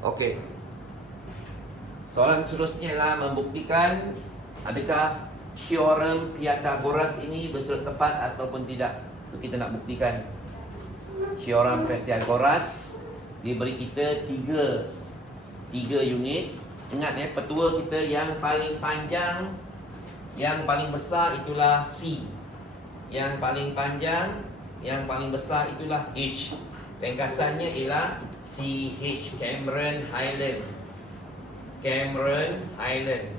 Okey. Soalan seterusnya ialah membuktikan adakah teorem Pythagoras ini bersudut tepat ataupun tidak. Itu kita nak buktikan. Teorem Pythagoras diberi kita tiga unit. Ingat ya, petua kita yang paling panjang, yang paling besar itulah C. Yang paling panjang, yang paling besar itulah H. Ringkasannya ialah CH, Cameron Highland. Cameron Highland.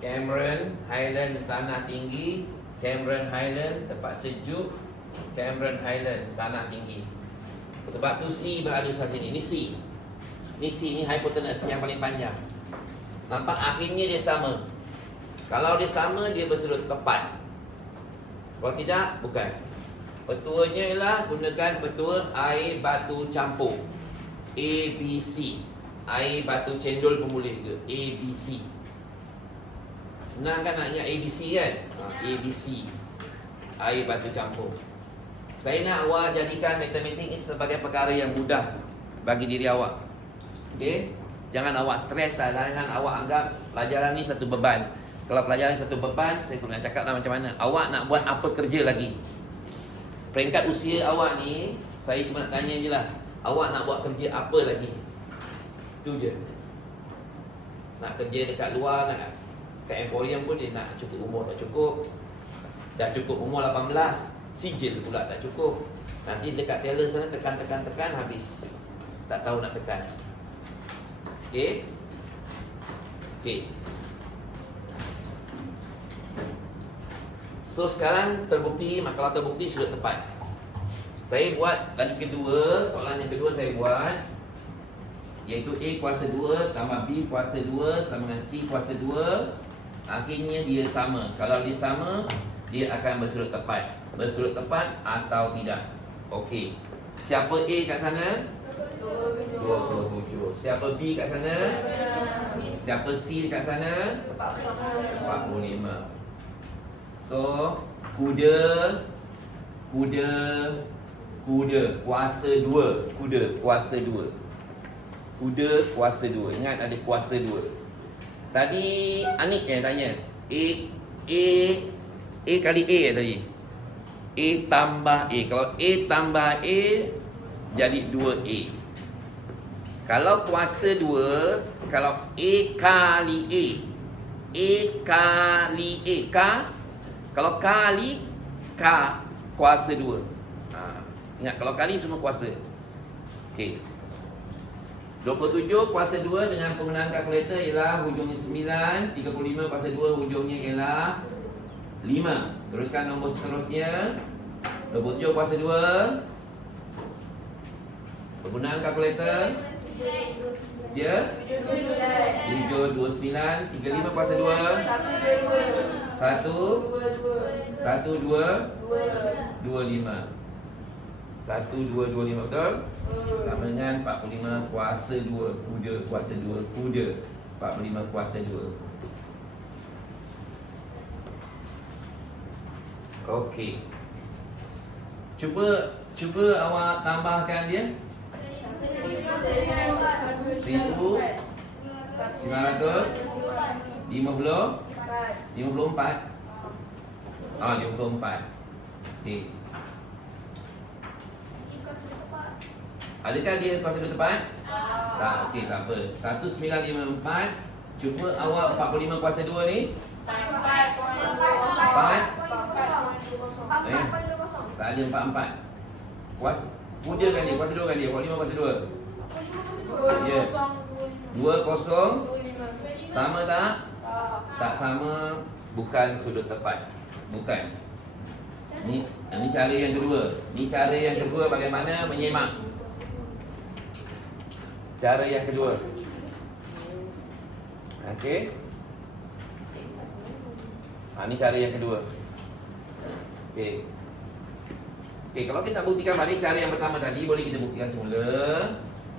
Cameron Highland tanah tinggi, Cameron Highland tempat sejuk, Cameron Highland tanah tinggi. Sebab tu C berada di sini. Ini C. Ini C ni hypotenuse yang paling panjang. Nampak akhirnya dia sama. Kalau dia sama, dia bersudut tepat. Kalau tidak, bukan. Petuanya ialah gunakan petua air batu campur, ABC. Air batu cendol pun boleh juga, ABC. Senang kan naknya ABC kan? ABC, air batu campur. Saya nak awak jadikan matematik ini sebagai perkara yang mudah bagi diri awak. Okey? Jangan awak stres lah. Jangan awak anggap pelajaran ni satu beban. Kalau pelajaran satu beban, saya pun nak cakap lah macam mana. Awak nak buat apa kerja lagi? Peringkat usia awak ni, saya cuma nak tanya je lah, awak nak buat kerja apa lagi? Itu je. Nak kerja dekat luar, nak kat Emporium pun dia nak cukup umur tak cukup. Dah cukup umur 18, sijil pula tak cukup. Nanti dekat teller sana tekan habis. Tak tahu nak tekan. Okey? Okey. So sekarang terbukti, kalau terbukti sudah tepat. Saya buat lagi kedua, soalan yang kedua saya buat, iaitu A kuasa 2 tambah B kuasa 2 sama dengan C kuasa 2. Akhirnya dia sama. Kalau dia sama, dia akan bersudut tepat. Bersudut tepat atau tidak. Okey. Siapa A kat sana? 27. Siapa B kat sana? Siapa C kat sana? 45. So, kuda kuasa 2. Kuda kuasa 2. Kuda kuasa 2. Ingat ada kuasa 2. Tadi Anik yang tanya. A kali A tadi. A tambah A. Kalau A tambah A jadi 2A. Kalau kuasa 2, kalau A kali A. A kali A. Kalau kali K kuasa 2. Ingat kalau kali semua kuasa. Okey. 27 kuasa 2 dengan penggunaan kalkulator ialah hujungnya 9, 35 kuasa 2 hujungnya ialah 5. Teruskan nombor seterusnya. 27 kuasa 2. Penggunaan kalkulator dia 729, 35 kuasa 2 1 2 25. 1225 betul? Sama dengan 45 kuasa 2. Kuda kuasa 2. Kuda 45 kuasa 2. Okey. Cuba awak tambahkan dia. 54. 54. Okey. Adakah dia kuasa 2 tepat? Tak, okey, tak apa. 1954. Cuba awak 45 kuasa 2 ni. 4. Tak ada 44. Kuda kan dia, kuasa 2 kan dia. 45 kuasa 2. Ya. 20. Sama tak? Tak sama. Bukan sudut tepat. Bukan. Ni cara yang kedua. Ni cara yang kedua bagaimana menyemak. Cara yang kedua. Okey. Ni cara yang kedua. Okey. Okey, kalau kita buktikan balik cara yang pertama tadi, boleh kita buktikan semula,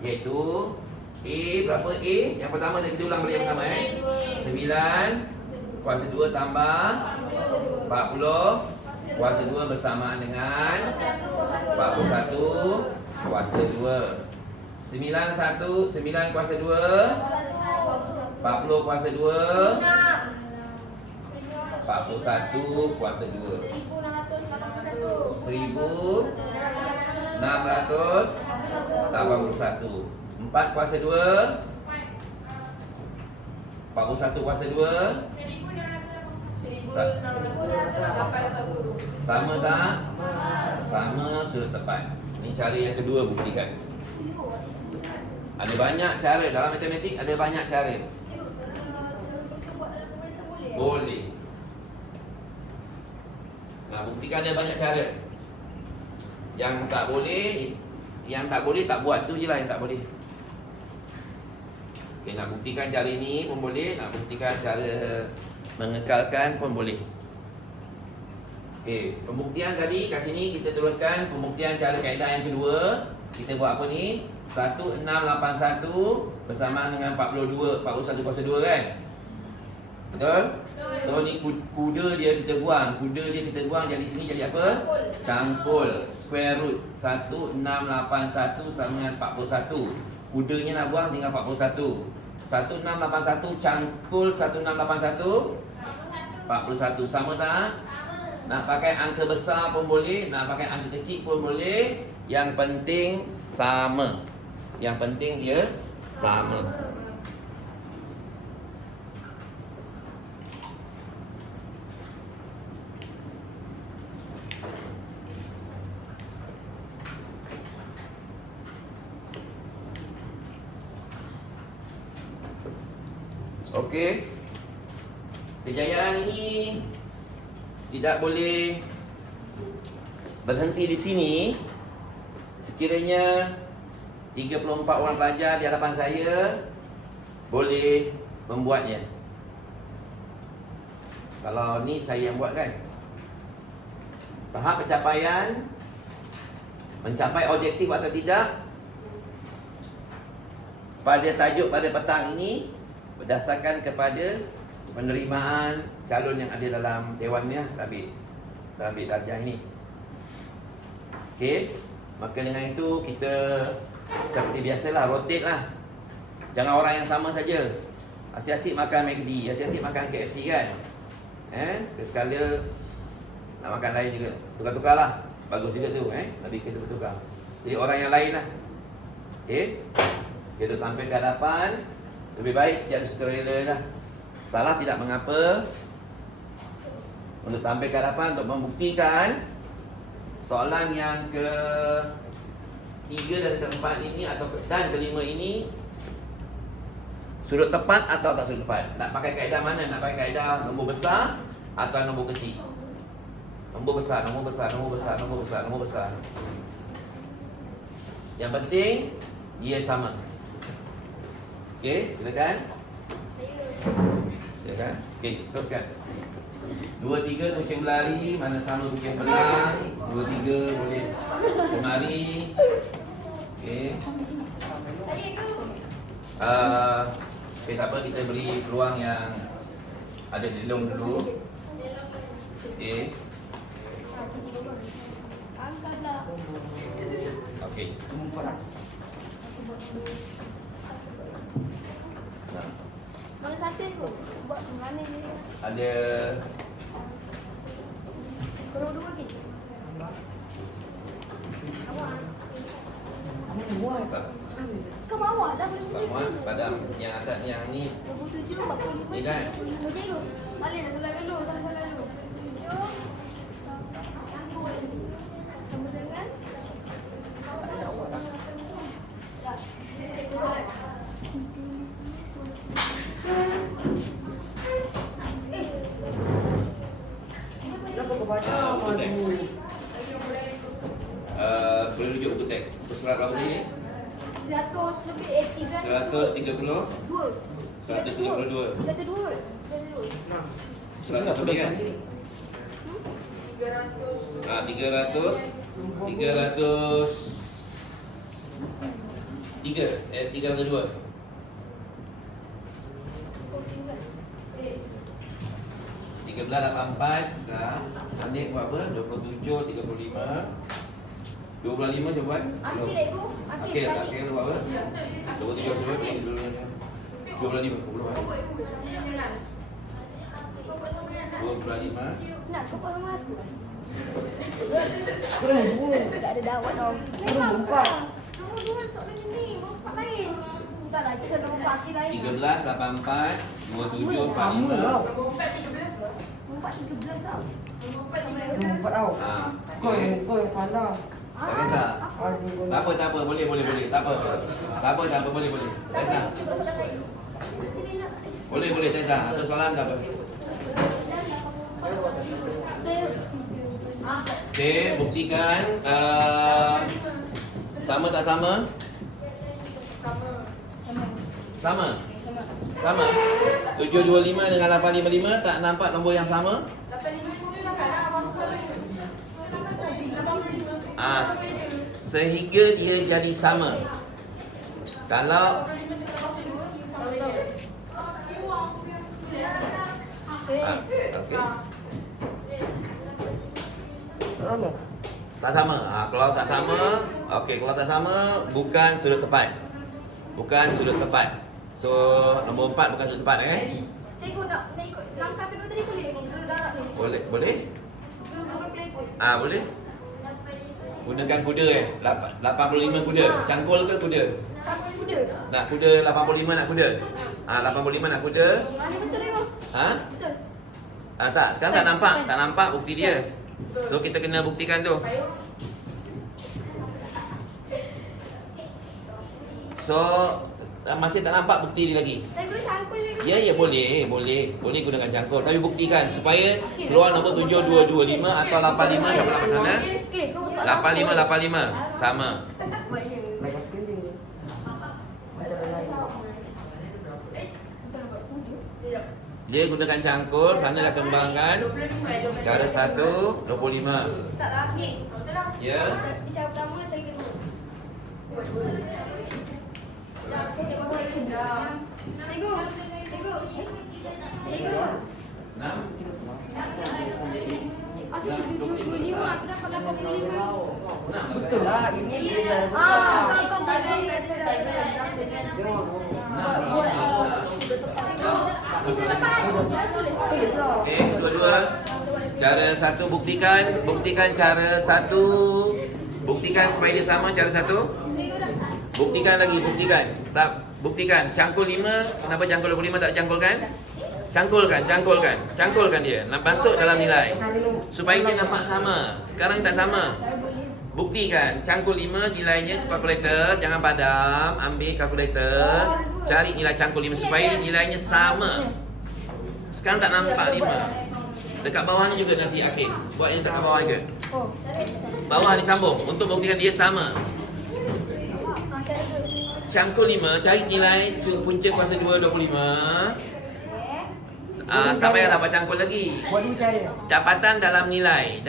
iaitu A berapa A? Yang pertama dan kita ulang balik yang pertama 9 kuasa 2 tambah 40 kuasa 2 bersamaan dengan 41 kuasa 2. 9 kuasa 2 40 kuasa 2 41 kuasa 2 1681 4 kuasa 2 41 kuasa 2 sama tak? Sama, sudah tepat. Ini cara yang kedua buktikan. Ada banyak cara dalam matematik, ada banyak cara. Boleh. Nah, buktikan ada banyak cara. Yang tak boleh tak buat, tu je lah yang tak boleh. Okay, nak buktikan cara ini pun boleh, nak buktikan cara mengekalkan pun boleh. Okey, pembuktian tadi kat sini kita teruskan pembuktian cara kaedah yang kedua. Kita buat apa ni? 1681 bersamaan dengan 41 kuasa 2 kan? Betul? So ni kuda dia kita buang. Jadi sini jadi apa? Cangkul. Square root 1681 sama dengan 41. Kudanya nak buang tinggal 41. 1681 cangkul 1681 41. Sama tak? Nak pakai angka besar pun boleh, nak pakai angka kecil pun boleh. Yang penting sama. Yang penting dia sama. Okey. Kejayaan ini tidak boleh berhenti di sini. Sekiranya 34 orang pelajar di hadapan saya boleh membuatnya. Kalau ni saya yang buat kan. Tahap pencapaian, mencapai objektif atau tidak, pada tajuk pada petang ini berdasarkan kepada penerimaan calon yang ada dalam dewan ni lah, saya ambil darjah ini. Okey, maka dengan itu kita seperti biasalah, rotate lah. Jangan orang yang sama saja. Asyik-asyik makan McD, asyik-asyik makan KFC kan. Sekali nak makan lain juga. Tukar-tukar lah. Bagus juga tu tapi kita bertukar. Jadi orang yang lain lah. Okey, kita tampil ke hadapan. Lebih baik secara sukarela lah. Salah tidak mengapa. Untuk tampil ke hadapan untuk membuktikan soalan yang ke-3 dan ke-4 ini dan ke-5 ini sudut tepat atau tak sudut tepat. Nak pakai kaedah mana? Nak pakai kaedah nombor besar atau nombor kecil? Nombor besar. Yang penting ia sama. Okey, silakan. Silakan. Okey, teruskan. 2, 3 kucing berlari, mana sama kucing belang. 2, 3 boleh kemari. Okey. Okey, tak apa, kita beri peluang yang ada di dalam dulu. Okey. Okey. Mana satu tu? Buat mana ni? Ada Kurang 2 ke? Awak. Ke bawah dah boleh tak muat pada yang atas yang ni 27, 45. ni kan. Okey tu. Balik dah solat dulu, solat dulu. 7. Angkul. Sama dengan boleh rujuk untuk tag. Surat berapa tadi? 100 lebih 132. 132. 100 lebih kan? 300. 302. 1384 dah. Anik buat apa? 27, 35. 25 cuba buat. Akil ego. Okey, okey lu buat apa? 23 cuba. 25 kau buat. 25. Nak kau faham aku? Perempuan. Tak ada dakwah dong. Memang empat. Kamu dua sok macam ni. Bapak lain. Tak lah, itu saya nombor parti lain. 13, 84, 27, 45. Kamu tau. Empat 13 tau. Empat tau. Ah, Kau okey. yang pandang. Tak kisah. Ah, ni boleh. Tak apa, boleh. Tak apa. Tak apa, boleh. Tak kisah. Soalan lain. Ini nak. Boleh, tak kisah. Atau soalan tak apa. Okey, buktikan sama tak sama? Sama. 725 dengan 855 tak nampak nombor yang sama? Sehingga dia jadi sama. Kalau okey. Mana? Tak sama. Kalau tak sama, okey, kalau tak sama bukan sudut tepat. So nombor 4 bukan sudut tepat Cikgu nak ikut langkah kedua tadi boleh? Kedua darab ni. Boleh. Kedua boleh ikut. Boleh. Gunakan kuda 85 kuda. Cangkul ke kuda? Cangkul kuda. Nak kuda 85 nak kuda. 85 nak kuda. Mana betul ego? Betul. Tak, sekarang tak nampak bukti dia. So kita kena buktikan tu. So masih tak nampak bukti dia lagi. Saya guna cangkul ego. Ya boleh gunakan cangkul tapi buktikan supaya keluar nombor 7225 atau 85 siapa nak sana? Okey, kau soalan 85 sama. buat je. Lepas kini. Ada lain. Dia gunakan cangkul, sana dah kembangkan. Cara 1 25. Tak lah, okey. Ya. Cara pertama cari kedua. Dah, saya masuk lagi. Cikgu. Asal 725 aku dapat 85. Betul lah. Ini dia dah Kau tadi. Cikgu, kita dapat. Okey, dua-dua. Cara 1 buktikan cara 1. Buktikan supaya dia sama cara 1. Buktikan. Tak, buktikan. Cangkul 5, kenapa cangkul 25 tak dicangkulkan? Cangkulkan dia. Nak masuk dalam nilai. Supaya dia nampak sama. Sekarang tak sama. Buktikan. Cangkul 5 nilainya kalkulator, jangan padam, ambil kalkulator, cari nilai cangkul 5 supaya nilainya sama. Sekarang tak nampak 5. Dekat bawah ni juga nanti Akil. Buat yang dekat bawah juga. Bawah disambung untuk buktikan dia sama. Cangkul 5, cari nilai punca kuasa 2 25. Tak payah dapat cangkul lagi. buat ni cara. Dapatan dalam nilai.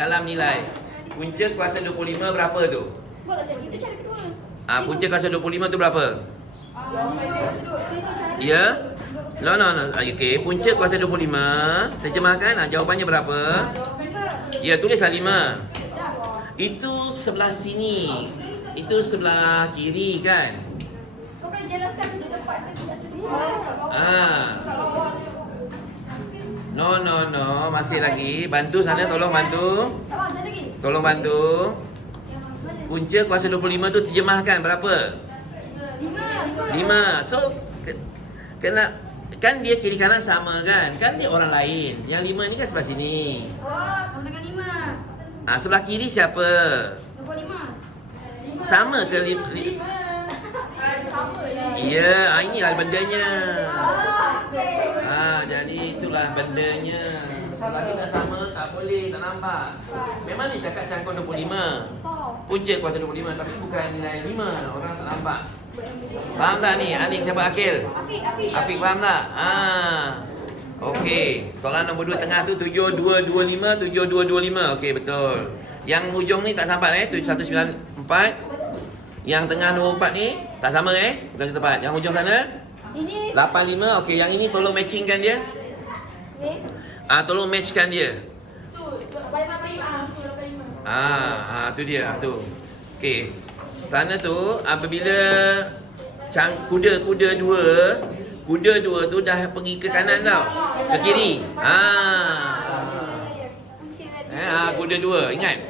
Punca kuasa 25 berapa tu? Buatlah saya. Itu cara kedua. Punca kuasa 25 tu berapa? Ya. Ya? No. Okey, punca kuasa 25. Terjemahkan, jawapannya berapa? Ya, tulislah 5. Itu sebelah sini. Itu sebelah kiri kan? Kau kena jelaskan sudah tepat ke tidak setuju. No. Masih lagi. Bantu sana, tolong bantu. Tak faham, saya lagi. Tolong bantu. Punca kuasa 25 tu terjemahkan berapa? 5. So kena kan dia kiri kanan sama kan? Kan dia orang lain. Yang 5 ni kan sebelah sini. Oh, sama dengan 5. Sebelah kiri siapa? 25. Sama ke Ya, inilah bendanya. Okey. Jadi itulah bendanya. Selagi tak sama tak boleh, tak nampak. Memang ni cakap cangkul 25. Punca kuasa 25 tapi bukan nilai 5. Orang tak nampak. Faham tak ni? Anik siapa Akil? Afiq faham tak? Okey. Soalan nombor 2 tengah tu 7225 7225. Okey, betul. Yang hujung ni tak sampai 194. Yang tengah nombor 4 ni tak sama bukan tepat. Yang hujung sana Ini 85. Okey, yang ini tolong matchingkan dia. ni. Tolong matchkan dia. Tu, 85. Tu dia tu. Okey, sana tu apabila kuda dua tu dah pergi ke kanan tau. Ke kiri. Kuda dua, ingat.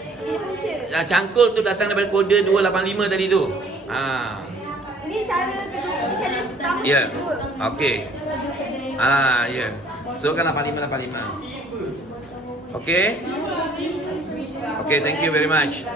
Cangkul tu datang daripada kuda 285 tadi tu. Ini cara kedua, ini cara pertama. Ya. Okey. Ya. So kan 85. Okey. Okey, thank you very much.